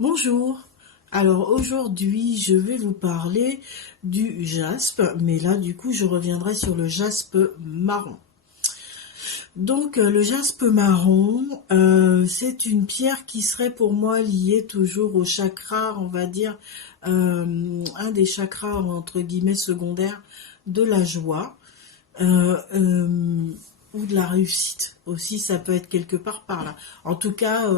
Bonjour, alors aujourd'hui je vais vous parler du jaspe, mais là du coup je reviendrai sur le jaspe marron. Donc le jaspe marron, c'est une pierre qui serait pour moi liée toujours au chakra, on va dire, un des chakras entre guillemets secondaires de la joie. Ou de la réussite aussi, ça peut être quelque part par là. En tout cas,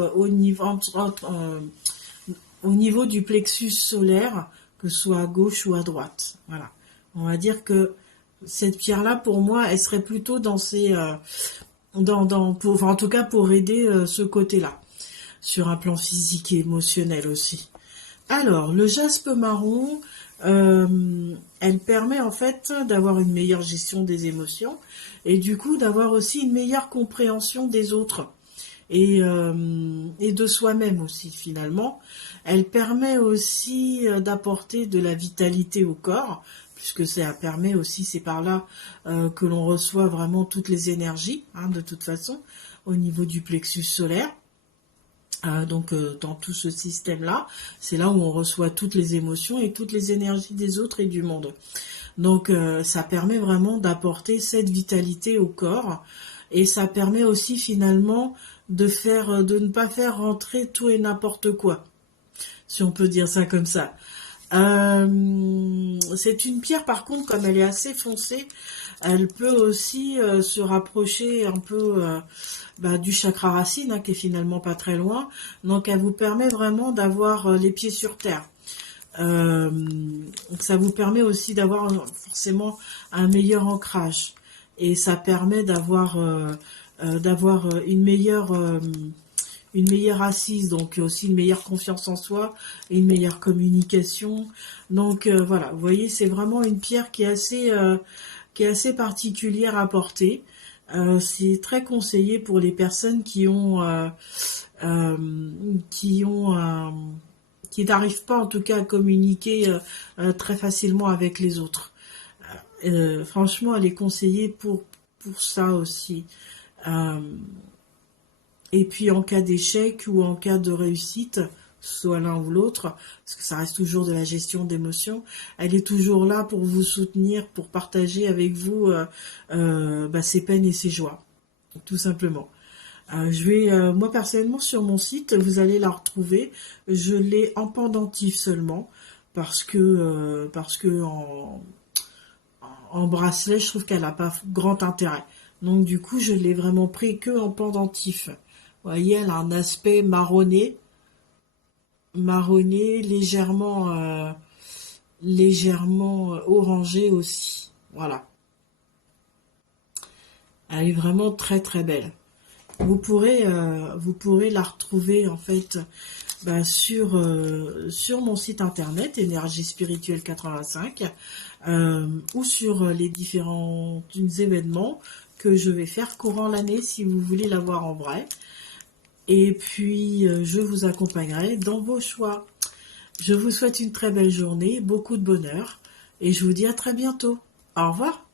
au niveau du plexus solaire, que ce soit à gauche ou à droite. Voilà. On va dire que cette pierre-là, pour moi, elle serait plutôt dans enfin, en tout cas pour aider ce côté-là, sur un plan physique et émotionnel aussi. Alors, le jaspe marron, elle permet en fait d'avoir une meilleure gestion des émotions et du coup d'avoir aussi une meilleure compréhension des autres et de soi-même aussi finalement. Elle permet aussi d'apporter de la vitalité au corps, puisque ça permet aussi, c'est par là que l'on reçoit vraiment toutes les énergies, hein, de toute façon, au niveau du plexus solaire. Donc dans tout ce système-là, c'est là où on reçoit toutes les émotions et toutes les énergies des autres et du monde. Donc ça permet vraiment d'apporter cette vitalité au corps et ça permet aussi finalement de ne pas faire rentrer tout et n'importe quoi, si on peut dire ça comme ça. C'est une pierre par contre, comme elle est assez foncée, elle peut aussi se rapprocher un peu du chakra racine, hein, qui est finalement pas très loin. Donc elle vous permet vraiment d'avoir les pieds sur terre. Ça vous permet aussi d'avoir forcément un meilleur ancrage. Et ça permet d'avoir une meilleure assise, donc aussi une meilleure confiance en soi, et une meilleure communication. Donc voilà, vous voyez, c'est vraiment une pierre qui est assez particulière à porter. C'est très conseillé pour les personnes euh, qui ont qui n'arrivent pas en tout cas à communiquer très facilement avec les autres. Franchement, elle est conseillée pour ça aussi. Euh, et puis en cas d'échec ou en cas de réussite, soit l'un ou l'autre, parce que ça reste toujours de la gestion d'émotions, elle est toujours là pour vous soutenir, pour partager avec vous ses peines et ses joies, tout simplement. Moi personnellement sur mon site, vous allez la retrouver. Je l'ai en pendentif seulement parce que en bracelet, je trouve qu'elle n'a pas grand intérêt. Donc du coup, je l'ai vraiment pris que en pendentif. Vous voyez, elle a un aspect marronné, légèrement orangé aussi. Voilà, elle est vraiment très très belle. Vous pourrez la retrouver en fait sur mon site internet Énergie Spirituelle 85 ou sur les différents événements que je vais faire courant l'année si vous voulez la voir en vrai. Et puis je vous accompagnerai dans vos choix. Je vous souhaite une très belle journée, beaucoup de bonheur et je vous dis à très bientôt. Au revoir.